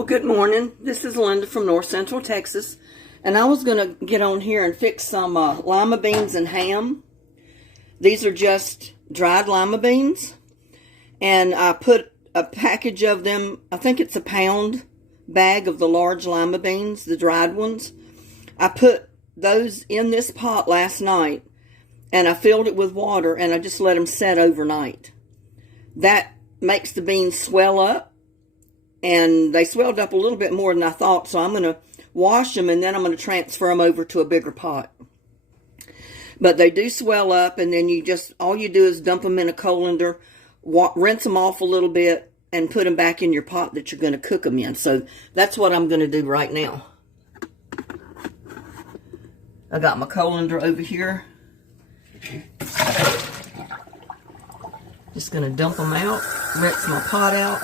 Well, good morning. This is Linda from North Central Texas, and I was going to get on here and fix some lima beans and ham. These are just dried lima beans, and I put a package of them. I think it's a pound bag of the large lima beans, the dried ones. I put those in this pot last night, and I filled it with water, and I just let them set overnight. That makes the beans swell up. And they swelled up a little bit more than I thought, so I'm going to wash them, and then I'm going to transfer them over to a bigger pot. But they do swell up, and then all you do is dump them in a colander, rinse them off a little bit, and put them back in your pot that you're going to cook them in. So that's what I'm going to do right now. I got my colander over here. Just going to dump them out, rinse my pot out.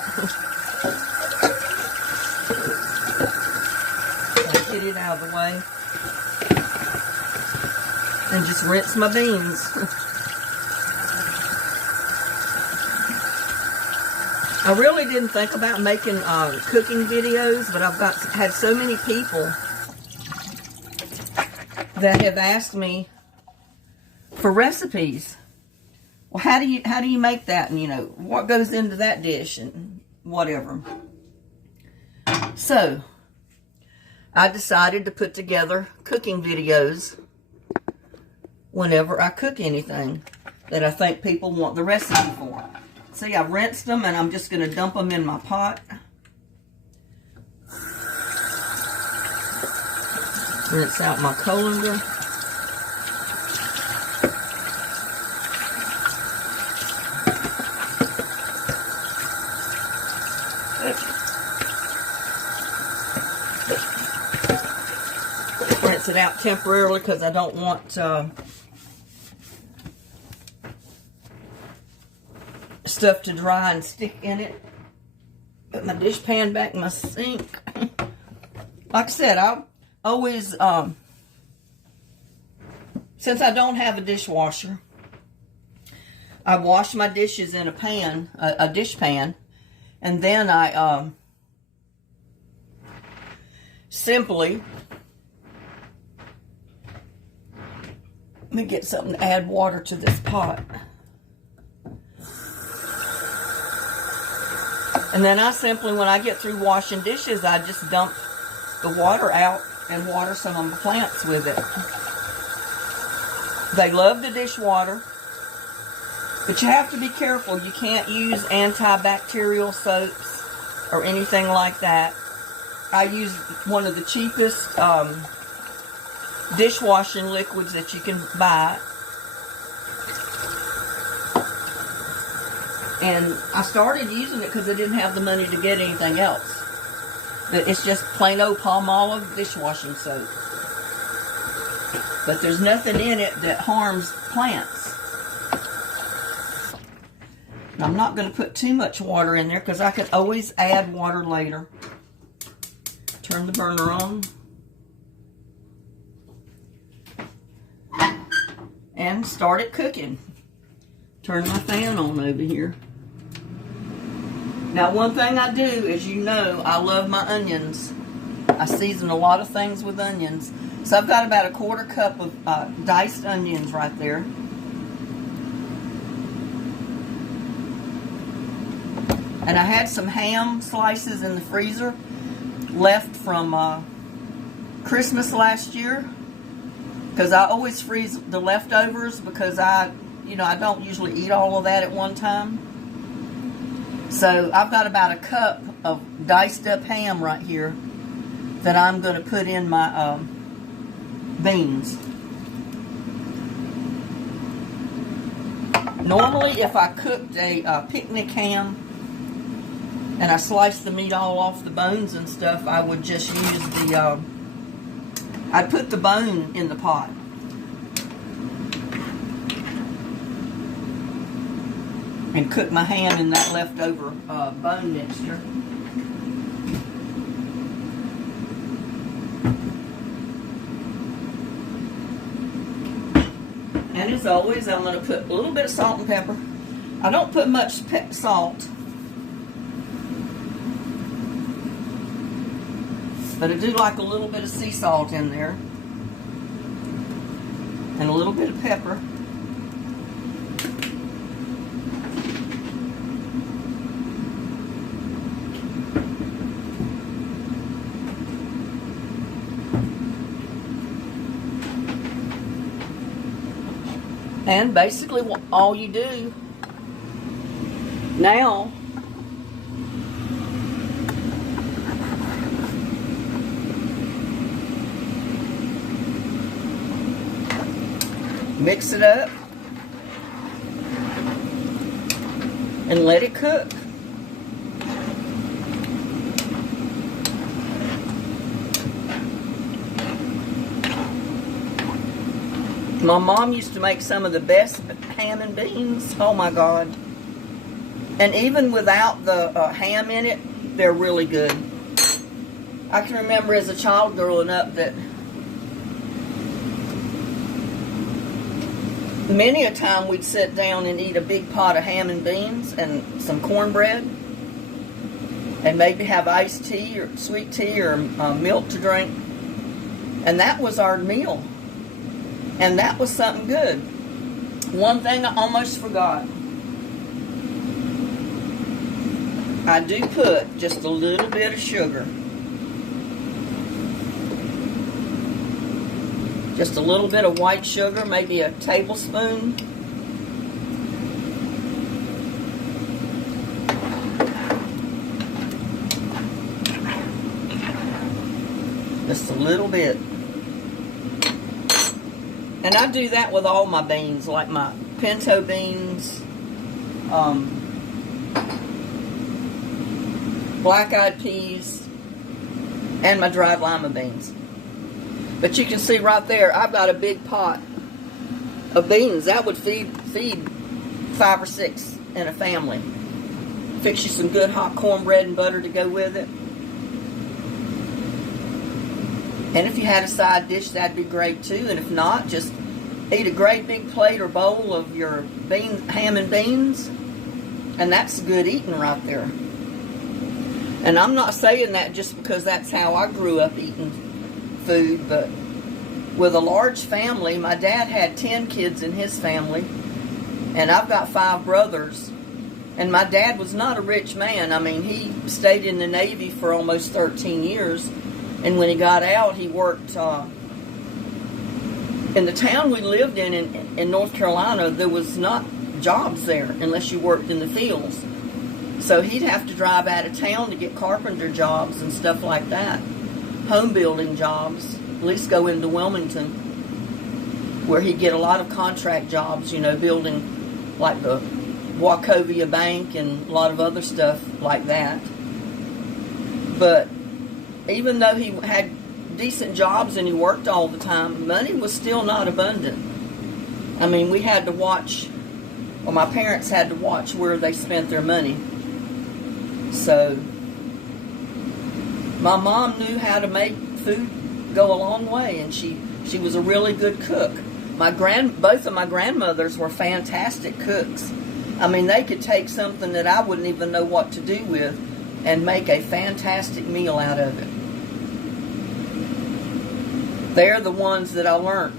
Get it out of the way. And just rinse my beans. I really didn't think about making cooking videos, but I've had so many people that have asked me for recipes. Well, how do you make that? And what goes into that dish and whatever. So I decided to put together cooking videos whenever I cook anything that I think people want the recipe for. See, I've rinsed them, and I'm just going to dump them in my pot. Rinse out my colander. Rinse it out temporarily because I don't want stuff to dry and stick in it. Put my dish pan back in my sink. Like I said, I always, since I don't have a dishwasher, I wash my dishes in a pan, a dish pan, and then I simply, let me get something to add water to this pot. And then I simply, when I get through washing dishes, I just dump the water out and water some of my plants with it. They love the dishwater, but you have to be careful. You can't use antibacterial soaps or anything like that. I use one of the cheapest dishwashing liquids that you can buy. And I started using it because I didn't have the money to get anything else. But it's just plain old Palmolive dishwashing soap. But there's nothing in it that harms plants. And I'm not going to put too much water in there because I can always add water later. Turn the burner on. And start it cooking. Turn my fan on over here. Now, one thing I do, as you know, I love my onions. I season a lot of things with onions. So I've got about a quarter cup of diced onions right there. And I had some ham slices in the freezer left from Christmas last year. Because I always freeze the leftovers because I don't usually eat all of that at one time. So I've got about a cup of diced up ham right here that I'm going to put in my beans. Normally, if I cooked a picnic ham and I sliced the meat all off the bones and stuff, I would just use I'd put the bone in the pot. And cook my ham in that leftover bone mixture. And as always, I'm going to put a little bit of salt and pepper. I don't put much salt. But I do like a little bit of sea salt in there. And a little bit of pepper. And basically all you do now mix it up and let it cook. My mom used to make some of the best ham and beans. Oh my God. And even without the ham in it, they're really good. I can remember as a child growing up that many a time we'd sit down and eat a big pot of ham and beans and some cornbread and maybe have iced tea or sweet tea or milk to drink. And that was our meal. And that was something good. One thing I almost forgot. I do put just a little bit of sugar. Just a little bit of white sugar, maybe a tablespoon. Just a little bit. And I do that with all my beans, like my pinto beans, black-eyed peas, and my dried lima beans. But you can see right there, I've got a big pot of beans. That would feed 5 or 6 in a family. Fix you some good hot cornbread and butter to go with it. And if you had a side dish, that'd be great too. And if not, just eat a great big plate or bowl of your ham and beans. And that's good eating right there. And I'm not saying that just because that's how I grew up eating food, but with a large family, my dad had 10 kids in his family, and I've got 5 brothers. And my dad was not a rich man. I mean, he stayed in the Navy for almost 13 years. And when he got out, he worked in the town we lived in North Carolina. There was not jobs there unless you worked in the fields. So he'd have to drive out of town to get carpenter jobs and stuff like that. Home building jobs. At least go into Wilmington, where he'd get a lot of contract jobs, you know, building like the Wachovia Bank and a lot of other stuff like that. But even though he had decent jobs and he worked all the time, money was still not abundant. I mean, we had to watch, or my parents had to watch where they spent their money. So, my mom knew how to make food go a long way, and she was a really good cook. Both of my grandmothers were fantastic cooks. I mean, they could take something that I wouldn't even know what to do with and make a fantastic meal out of it. They're the ones that I learned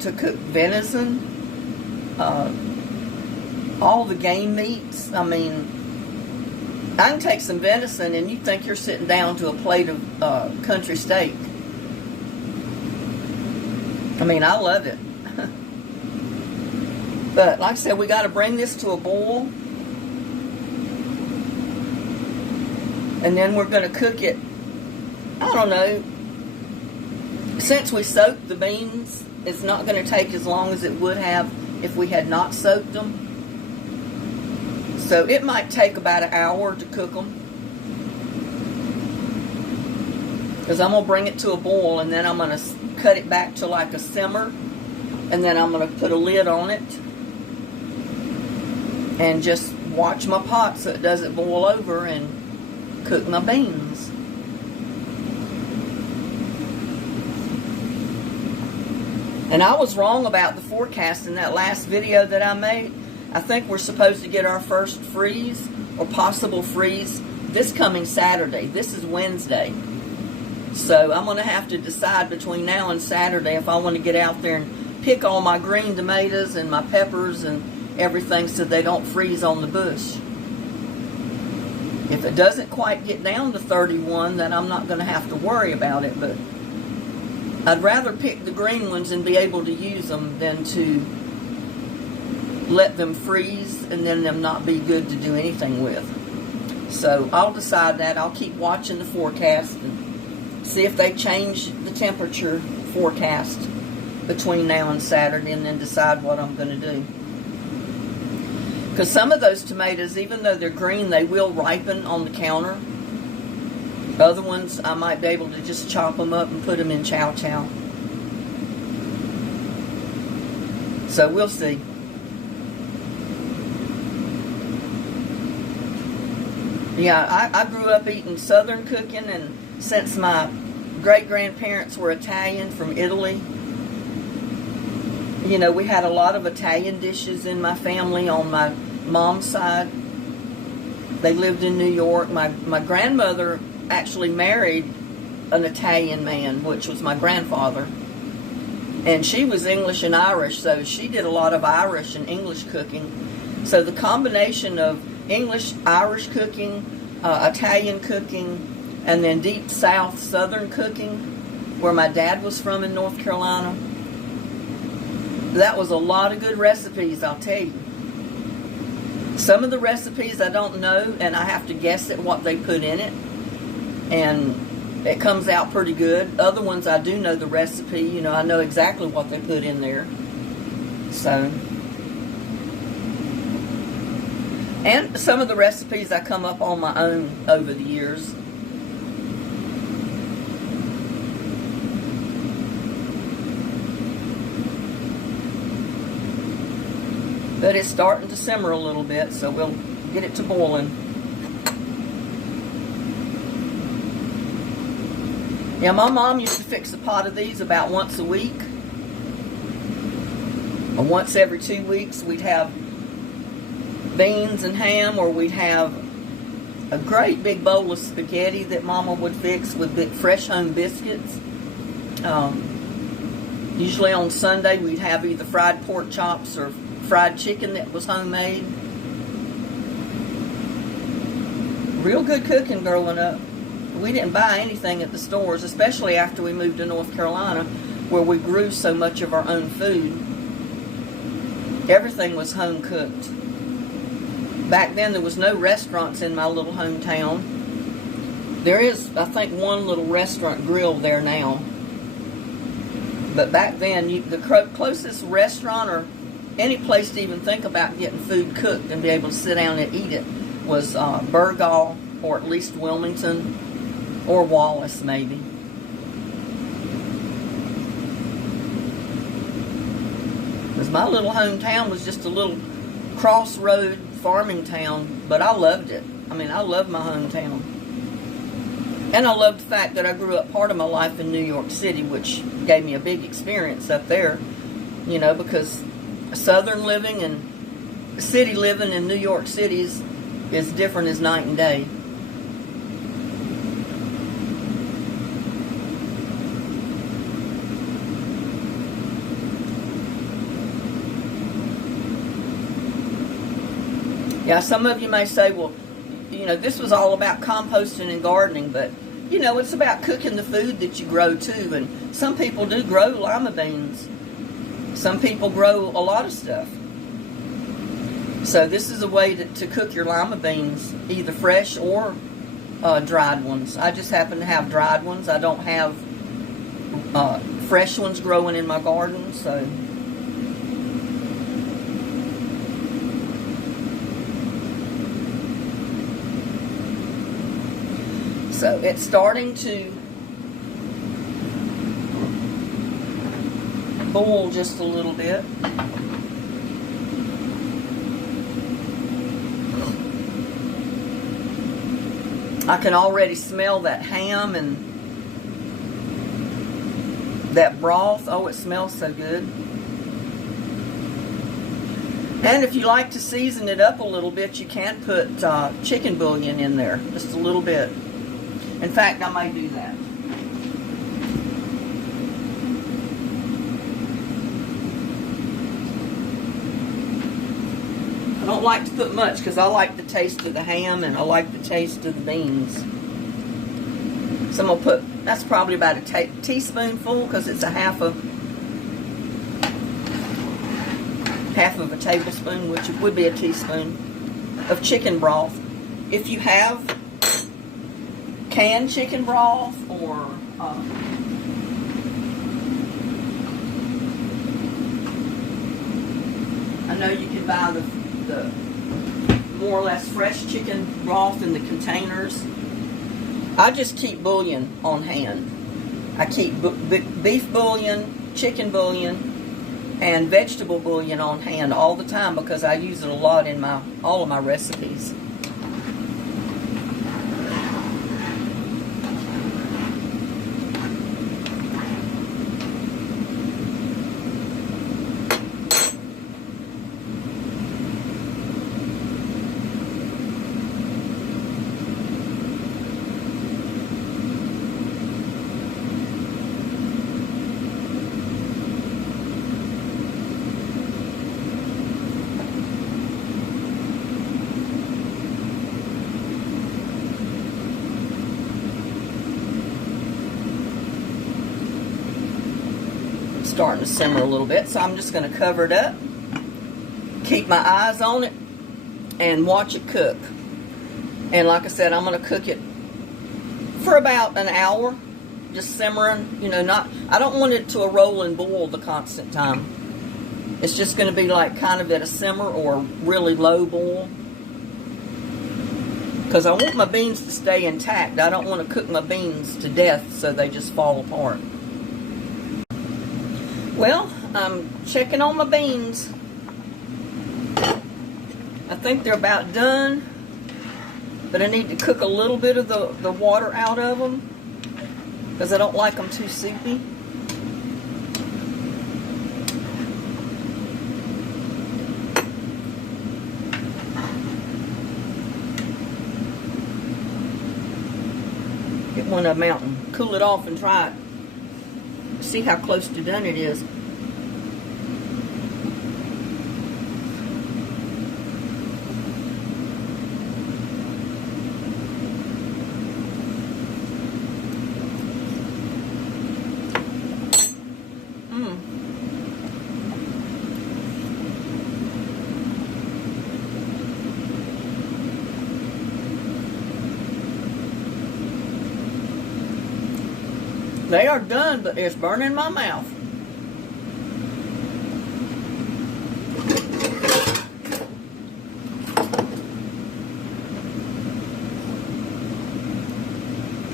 to cook venison, all the game meats. I mean, I can take some venison and you think you're sitting down to a plate of country steak. I mean, I love it. But like I said, we got to bring this to a boil. And then we're going to cook it, I don't know. Since we soaked the beans, it's not going to take as long as it would have if we had not soaked them. So it might take about an hour to cook them. Because I'm going to bring it to a boil and then I'm going to cut it back to like a simmer. And then I'm going to put a lid on it. And just watch my pot so it doesn't boil over and cook my beans. And I was wrong about the forecast in that last video that I made. I think we're supposed to get our first freeze or possible freeze this coming Saturday. This is Wednesday. So I'm going to have to decide between now and Saturday if I want to get out there and pick all my green tomatoes and my peppers and everything so they don't freeze on the bush. If it doesn't quite get down to 31, then I'm not going to have to worry about it, but I'd rather pick the green ones and be able to use them than to let them freeze and then them not be good to do anything with. So I'll decide that. I'll keep watching the forecast and see if they change the temperature forecast between now and Saturday, and then decide what I'm going to do. Because some of those tomatoes, even though they're green, they will ripen on the counter. Other ones, I might be able to just chop them up and put them in chow chow. So we'll see. Yeah, I grew up eating Southern cooking, and since my great-grandparents were Italian from Italy, you know, we had a lot of Italian dishes in my family on my mom's side. They lived in New York. My grandmother actually married an Italian man, which was my grandfather. And she was English and Irish, so she did a lot of Irish and English cooking. So the combination of English, Irish cooking, Italian cooking, and then deep South Southern cooking, where my dad was from in North Carolina, that was a lot of good recipes, I'll tell you. Some of the recipes I don't know, and I have to guess at what they put in it, and it comes out pretty good. Other ones I do know the recipe, you know, I know exactly what they put in there. So, and some of the recipes I come up on my own over the years. But it's starting to simmer a little bit, so we'll get it to boiling. Yeah, my mom used to fix a pot of these about once a week. Or once every 2 weeks, we'd have beans and ham, or we'd have a great big bowl of spaghetti that Mama would fix with fresh home biscuits. Usually on Sunday, we'd have either fried pork chops or fried chicken that was homemade. Real good cooking growing up. We didn't buy anything at the stores, especially after we moved to North Carolina, where we grew so much of our own food. Everything was home cooked. Back then there was no restaurants in my little hometown. There is, I think, one little restaurant grill there now. But back then, the closest restaurant or any place to even think about getting food cooked and be able to sit down and eat it was Burgaw, or at least Wilmington, or Wallace maybe. Because my little hometown was just a little crossroad farming town, but I loved it. I mean, I loved my hometown. And I loved the fact that I grew up part of my life in New York City, which gave me a big experience up there, you know, because Southern living and city living in New York City is different as night and day. Yeah, some of you may say, well, you know, this was all about composting and gardening, but, you know, it's about cooking the food that you grow too. And some people do grow lima beans. Some people grow a lot of stuff. So this is a way to cook your lima beans, either fresh or dried ones. I just happen to have dried ones. I don't have fresh ones growing in my garden, so. So it's starting to boil just a little bit. I can already smell that ham and that broth. Oh, it smells so good. And if you like to season it up a little bit, you can put chicken bouillon in there, just a little bit. In fact, I might do that. don't like to put much because I like the taste of the ham and I like the taste of the beans. So I'm going to put, that's probably about a teaspoonful because it's a half of a tablespoon, which would be a teaspoon of chicken broth. If you have canned chicken broth or I know you can buy the more or less fresh chicken broth in the containers. I just keep bouillon on hand. I keep beef bouillon, chicken bouillon, and vegetable bouillon on hand all the time because I use it a lot in all of my recipes. Starting to simmer a little bit, so I'm just going to cover it up, keep my eyes on it, and watch it cook. And like I said, I'm going to cook it for about an hour, just simmering. You know, I don't want it to a rolling boil the constant time. It's just going to be like kind of at a simmer or really low boil, because I want my beans to stay intact. I don't want to cook my beans to death so they just fall apart. Well, I'm checking on my beans. I think they're about done, but I need to cook a little bit of the water out of them because I don't like them too soupy. Get one of them out and cool it off and try it. See how close to done it is. They are done, but it's burning my mouth.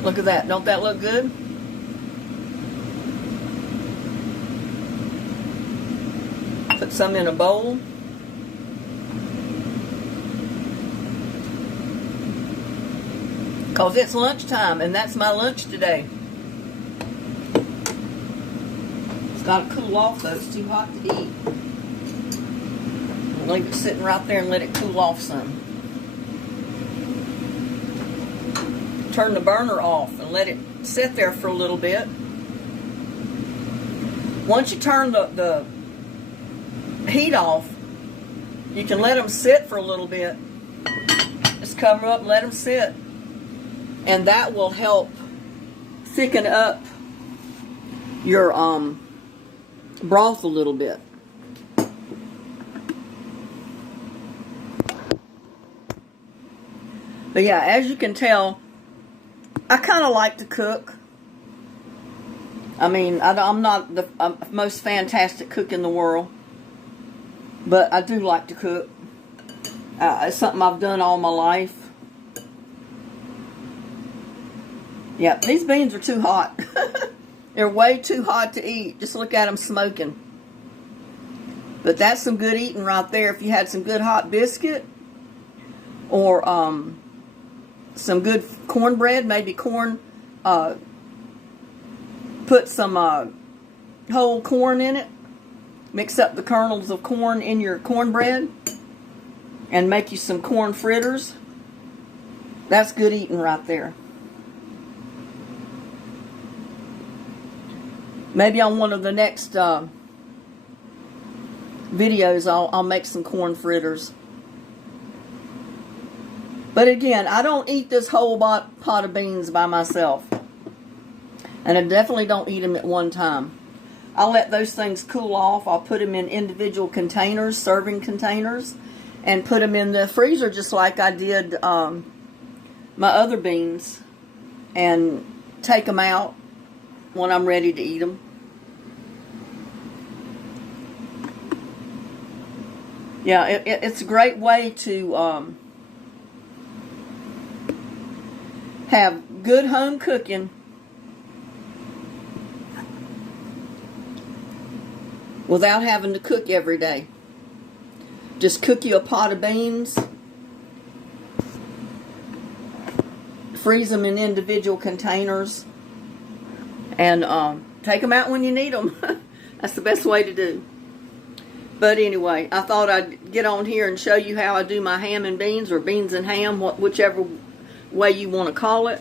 Look at that. Don't that look good? Put some in a bowl. Because it's lunchtime, and that's my lunch today. Got to cool off though, it's too hot to eat. I'll leave it sitting right there and let it cool off some. Turn the burner off and let it sit there for a little bit. Once you turn the heat off, you can let them sit for a little bit. Just cover up and let them sit. And that will help thicken up your broth a little bit. But yeah, as you can tell, I kind of like to cook. I mean, I'm not the most fantastic cook in the world, but I do like to cook. It's something I've done all my life. Yeah, these beans are too hot. They're way too hot to eat. Just look at them smoking. But that's some good eating right there. If you had some good hot biscuit or some good cornbread, maybe corn, put some whole corn in it. Mix up the kernels of corn in your cornbread and make you some corn fritters. That's good eating right there. Maybe on one of the next videos, I'll make some corn fritters. But again, I don't eat this whole pot of beans by myself. And I definitely don't eat them at one time. I'll let those things cool off. I'll put them in individual containers, serving containers, and put them in the freezer just like I did my other beans, and take them out when I'm ready to eat them. Yeah, it's a great way to have good home cooking without having to cook every day. Just cook you a pot of beans, freeze them in individual containers, and take them out when you need them. That's the best way to do. But anyway, I thought I'd get on here and show you how I do my ham and beans, or beans and ham, whichever way you want to call it.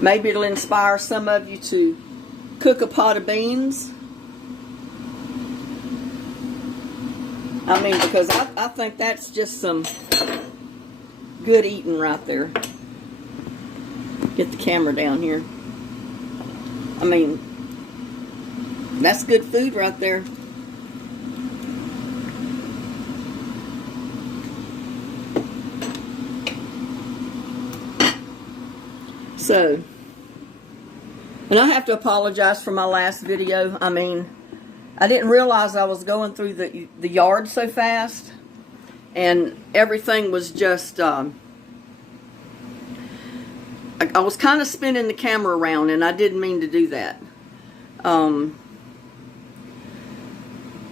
Maybe it'll inspire some of you to cook a pot of beans. I mean, because I think that's just some good eating right there. Get the camera down here. I mean, that's good food right there. So, and I have to apologize for my last video. I mean, I didn't realize I was going through the yard so fast, and everything was just, I was kind of spinning the camera around, and I didn't mean to do that. And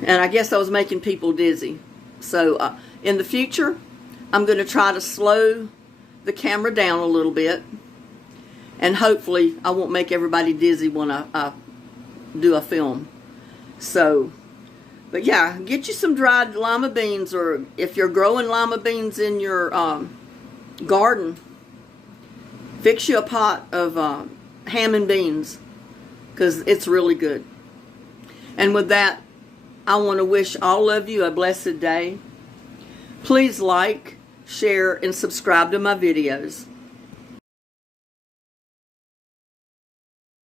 I guess I was making people dizzy. So, in the future, I'm going to try to slow the camera down a little bit, and hopefully I won't make everybody dizzy when I do a film. So, but yeah, get you some dried lima beans, or if you're growing lima beans in your garden, fix you a pot of ham and beans, because it's really good. And with that, I want to wish all of you a blessed day. Please like, share, and subscribe to my videos.